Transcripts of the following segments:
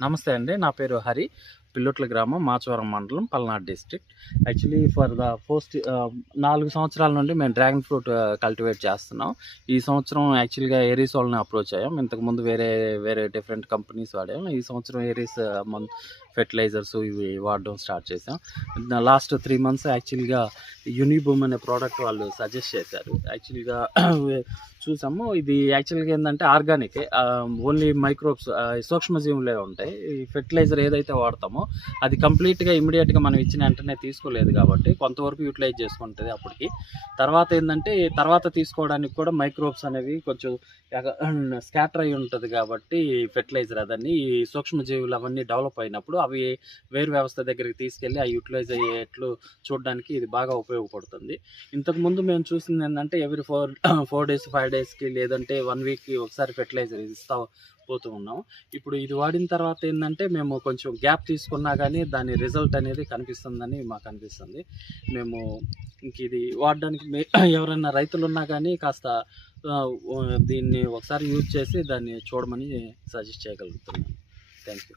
నమస్తే అండి. నా పేరు హరి. పిల్లొట్ల గ్రామం మాచవరం మండలం Palnadu district. Actually for the first నాలుగు సంవత్సరాల నుండి మేము డ్రాగన్ ఫ్రూట్ uh, కల్టివేట్ చేస్తున్నాం. ఈ సంవత్సరం యాక్చువల్గా ఏరీస్ వాళ్ళని అప్రోచ్ అయ్యాం. ఇంతకుముందు వేరే వేరే డిఫరెంట్ కంపెనీస్ వాడాం. ఈ సంవత్సరం ఏరీస్ uh, మన ఫెర్టిలైజర్స్ ఇవి వాడడం స్టార్ట్ చేసాం లాస్ట్ త్రీ మంత్స్ యాక్చువల్గా యూనిబూమ్ అనే ప్రోడక్ట్ వాళ్ళు సజెస్ట్ చేశారు. యాక్చువల్గా చూసాము. ఇది యాక్చువల్గా ఏంటంటే ఆర్గానిక్ ఓన్లీ మైక్రోబ్స్ సూక్ష్మజీవులే ఉంటాయి. ఈ ఫెర్టిలైజర్ ఏదైతే వాడతామో అది కంప్లీట్గా ఇమీడియట్గా మనం ఇచ్చిన వెంటనే తీసుకోలేదు కాబట్టి కొంతవరకు యూటిలైజ్ చేసుకుంటుంది అప్పటికి. తర్వాత ఏంటంటే తర్వాత తీసుకోవడానికి కూడా మైక్రోబ్స్ అనేవి కొంచెం స్కాటర్ అయి ఉంటుంది కాబట్టి ఫెర్టిలైజర్ అదన్నీ ఈ సూక్ష్మజీవులు అవన్నీ డెవలప్ అయినప్పుడు అవి వేరు వ్యవస్థ దగ్గరికి తీసుకెళ్ళి ఆ యూటిలైజ్ అయ్యేట్లు చూడడానికి ఇది బాగా ఉపయోగపడుతుంది. ఇంతకుముందు మేము చూసింది ఏంటంటే every four four days five డేస్కి లేదంటే వన్ వీక్కి ఒకసారి ఫెర్టిలైజర్ ఇస్తా పోతూ ఉన్నాం. ఇప్పుడు ఇది వాడిన తర్వాత ఏంటంటే మేము కొంచెం గ్యాప్ తీసుకున్నా కానీ దాని రిజల్ట్ అనేది కనిపిస్తుందని మాకు అనిపిస్తుంది. మేము ఇంక ఇది వాడడానికి మే- ఎవరైనా రైతులు ఉన్నా కానీ కాస్త దీన్ని ఒకసారి యూజ్ చేసి దాన్ని చూడమని సజెస్ట్ చేయగలుగుతున్నాను థ్యాంక్ యూ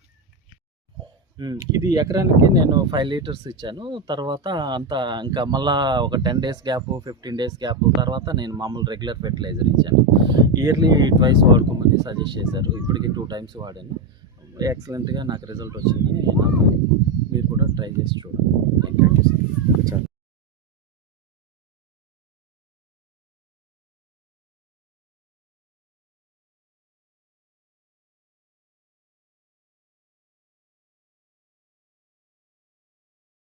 ఇది ఎకరానికి నేను ఫైవ్ లీటర్స్ ఇచ్చాను. తర్వాత అంతా ఇంకా మళ్ళా ఒక ten days gap fifteen days gap తర్వాత నేను మామూలు రెగ్యులర్ ఫెర్టిలైజర్ ఇచ్చాను. ఇయర్లీ ట్వైస్ వాడుకోమని సజెస్ట్ చేశారు. ఇప్పటికి టూ టైమ్స్ వాడాను. ఎక్సలెంట్గా నాకు రిజల్ట్ వచ్చిందని నా మీరు కూడా ట్రై చేసి చూడండి.